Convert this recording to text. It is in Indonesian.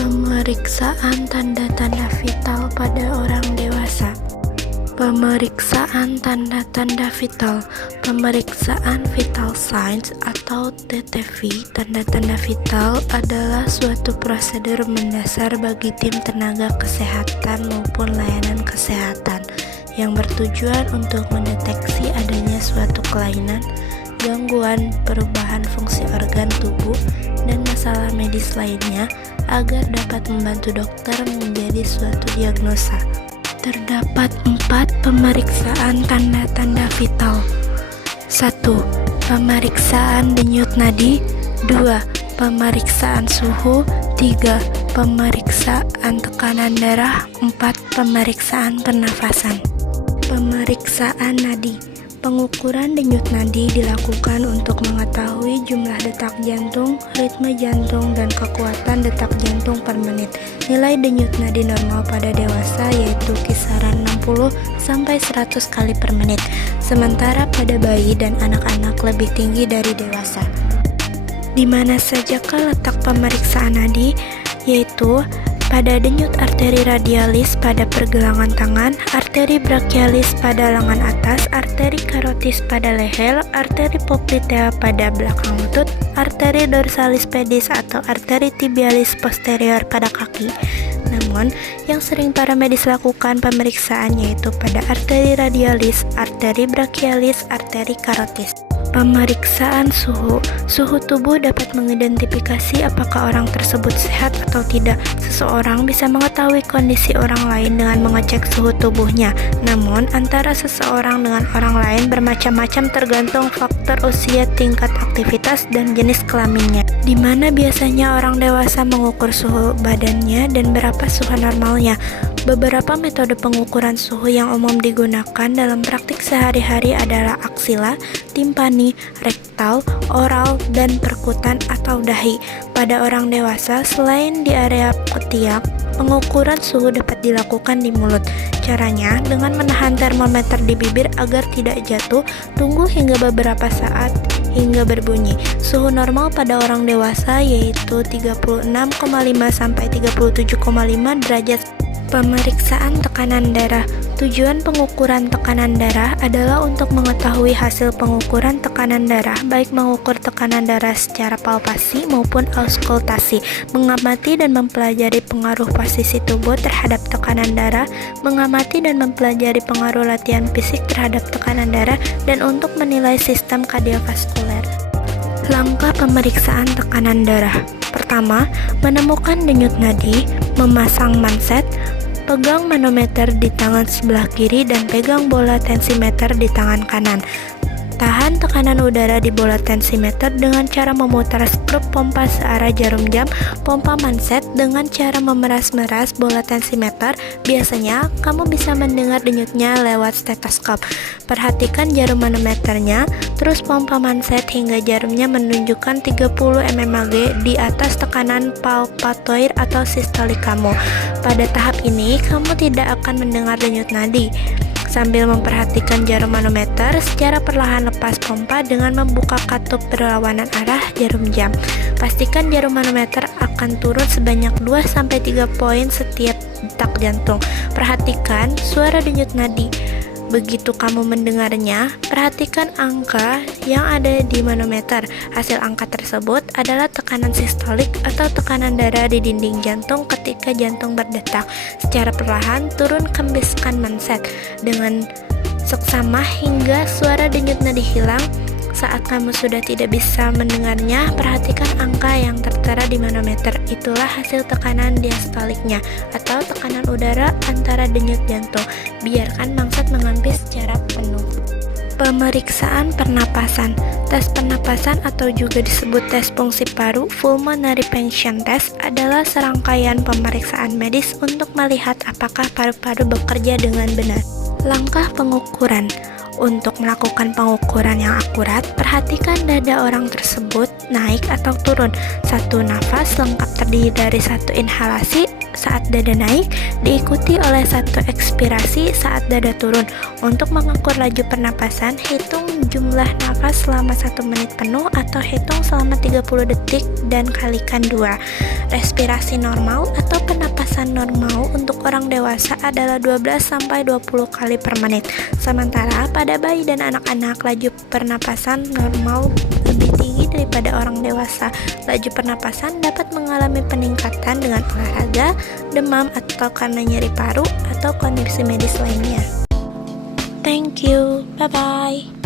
Pemeriksaan tanda-tanda vital pada orang dewasa. Pemeriksaan tanda-tanda vital. Pemeriksaan vital signs atau TTV, tanda-tanda vital adalah suatu prosedur mendasar bagi tim tenaga kesehatan maupun layanan kesehatan yang bertujuan untuk mendeteksi adanya suatu kelainan, gangguan, perubahan fungsi organ tubuh, dan masalah medis lainnya agar dapat membantu dokter menjadi suatu diagnosa. Terdapat 4 pemeriksaan tanda-tanda vital. 1. Pemeriksaan denyut nadi. 2. Pemeriksaan suhu. 3. Pemeriksaan tekanan darah. 4. Pemeriksaan pernafasan. Pemeriksaan nadi. Pengukuran denyut nadi dilakukan untuk mengetahui jumlah detak jantung, ritme jantung, dan kekuatan detak jantung per menit. Nilai denyut nadi normal pada dewasa yaitu kisaran 60 sampai 100 kali per menit, sementara pada bayi dan anak-anak lebih tinggi dari dewasa. Di mana sajakah letak pemeriksaan nadi? Yaitu pada denyut arteri radialis pada pergelangan tangan, arteri brachialis pada lengan atas, arteri karotis pada leher, arteri poplitea pada belakang lutut, arteri dorsalis pedis atau arteri tibialis posterior pada kaki. Namun, yang sering para medis lakukan pemeriksaan yaitu pada arteri radialis, arteri brachialis, arteri karotis. Pemeriksaan suhu. Suhu tubuh dapat mengidentifikasi apakah orang tersebut sehat atau tidak. Seseorang bisa mengetahui kondisi orang lain dengan mengecek suhu tubuhnya. Namun, antara seseorang dengan orang lain bermacam-macam tergantung faktor usia, tingkat aktivitas, dan jenis kelaminnya. Di mana biasanya orang dewasa mengukur suhu badannya dan berapa suhu normalnya. Beberapa metode pengukuran suhu yang umum digunakan dalam praktik sehari-hari adalah aksila, timpani, rektal, oral, dan perkutan atau dahi. Pada orang dewasa, selain di area ketiak, pengukuran suhu dapat dilakukan di mulut. Caranya dengan menahan termometer di bibir agar tidak jatuh, tunggu hingga beberapa saat hingga berbunyi. Suhu normal pada orang dewasa yaitu 36,5 sampai 37,5 derajat. Pemeriksaan tekanan darah. Tujuan pengukuran tekanan darah adalah untuk mengetahui hasil pengukuran tekanan darah, baik mengukur tekanan darah secara palpasi maupun auskultasi, mengamati dan mempelajari pengaruh posisi tubuh terhadap tekanan darah, mengamati dan mempelajari pengaruh latihan fisik terhadap tekanan darah, dan untuk menilai sistem kardiovaskuler. Langkah pemeriksaan tekanan darah. Pertama, menemukan denyut nadi, memasang manset, pegang manometer di tangan sebelah kiri dan pegang bola tensimeter di tangan kanan. Tahan tekanan udara di bola tensimeter dengan cara memutar skrup pompa searah jarum jam pompa manset dengan cara memeras-meras bola tensimeter. Biasanya, kamu bisa mendengar denyutnya lewat stetoskop. Perhatikan jarum manometernya, terus pompa manset hingga jarumnya menunjukkan 30 mmHg di atas tekanan palpatoid atau sistolik kamu. Pada tahap ini, kamu tidak akan mendengar denyut nadi. Sambil memperhatikan jarum manometer, secara perlahan lepas pompa dengan membuka katup berlawanan arah jarum jam. Pastikan jarum manometer akan turun sebanyak 2-3 poin setiap detak jantung. Perhatikan suara denyut nadi. Begitu kamu mendengarnya, perhatikan angka yang ada di manometer. Hasil angka tersebut adalah tekanan sistolik atau tekanan darah di dinding jantung ketika jantung berdetak. Secara perlahan turun kembiskan manset dengan seksama hingga suara denyut nadi hilang. Saat kamu sudah tidak bisa mendengarnya, perhatikan angka yang tertera di manometer. Itulah hasil tekanan diastoliknya atau tekanan udara antara denyut jantung. Biarkan manset mengampis secara penuh. Pemeriksaan pernapasan. Tes pernapasan atau juga disebut tes fungsi paru, pulmonary function test, adalah serangkaian pemeriksaan medis untuk melihat apakah paru-paru bekerja dengan benar. Langkah pengukuran. Untuk melakukan pengukuran yang akurat, perhatikan dada orang tersebut naik atau turun. Satu nafas lengkap terdiri dari satu inhalasi saat dada naik, diikuti oleh satu ekspirasi saat dada turun. Untuk mengukur laju pernapasan, hitung jumlah nafas selama 1 menit penuh atau hitung selama 30 detik dan kalikan 2. Respirasi normal atau pernapasan normal untuk orang dewasa adalah 12-20 kali per menit. Sementara pada bayi dan anak-anak, laju pernapasan normal lebih tinggi daripada orang dewasa. Laju pernapasan dapat mengalami peningkatan dengan olahraga, demam, atau karena nyeri paru atau kondisi medis lainnya. Thank you. Bye-bye.